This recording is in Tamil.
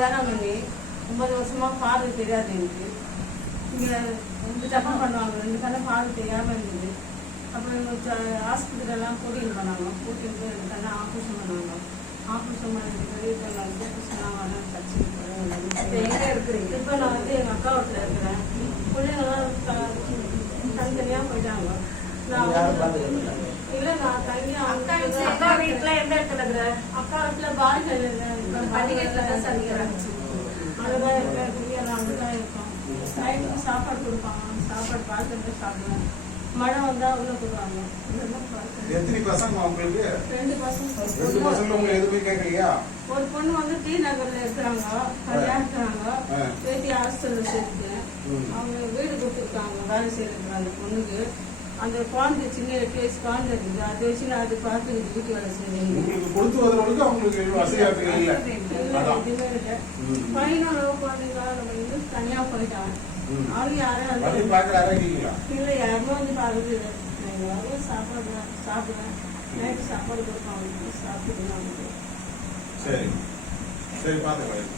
வேளாங்கண்ணி 9 வருஷமா பார்வை தெரியாது எனக்கு. இங்கே வந்து ஜப்பம் பண்ணுவாங்க, 2 கண்ணை பார்வை தெரியாமல் இருந்தது. அப்புறம் ஹாஸ்பிட்டலெல்லாம் கூட்டிகிட்டு போனாங்க. கூட்டிகிட்டு போய் 2 கண்ணை ஆப்ரேஷன் பண்ணுவாங்க. ஆப்ரேஷன் பண்ணிட்டு பெரிய கண்ணை சொன்னாங்க தச்சு எங்கே இருக்கிறீங்க? இப்போ நான் வந்து எங்கள் அக்கா வீட்டில் இருக்கிறேன். பிள்ளைங்களாம் தனித்தனியாக போயிட்டாங்க. இல்ல நான் தங்கி அக்கா வீட்டுல எந்த இடத்துல இருக்கிற? அக்கா வீட்டுல பால்கனில சந்திக்கிறாங்க. அதுதான் இருக்கேன், நான் அப்படிதான் இருக்கோம். நைட்டுக்கு சாப்பாடு கொடுப்பாங்க, சாப்பாடு பார்த்துட்டு சாப்பிடுவேன். மழை வந்தா உள்ள போடுவாங்க. எத்தனை பசங்க உங்களுக்கு? 2 பசங்க. 2 பசங்க உங்களுக்கு எதுவுமே கேட்கலையா? ஒரு பொண்ணு வந்து டி நகர்ல இருக்கிறாங்க, கல்யாணிக்கிறாங்க. பேட்டி ஹாஸ்டல்ல சேர்த்துட்டேன். அவங்க வீடு கொடுத்துருக்காங்க வேலை செய்யறதுக்கு. அந்த பொண்ணுக்கு அந்த குழந்தை சின்ன 8 வயசு குழந்தை இருக்குது. அதை வச்சு நான் அது பார்த்து வீட்டு வேலை செய்யறேன். உங்களுக்கு கொடுத்து வரவங்களுக்கு அவங்களுக்கு வசதியாக இல்லை, எதுவுமே இல்லை. பையனோட குழந்தைங்க நம்ம இன்னும் தனியா போயிட்டாங்க. அவங்க யாரும் பாக்குறாங்களா? இல்லை, யாருமே வந்து பார்க்குறது இல்லை. நான் சாப்பிடுவேன், நைட்டு சாப்பாடு கொடுப்பாங்க, சாப்பிட்டுக்கலாம். சரி சரி, பார்த்துக்கலாம்.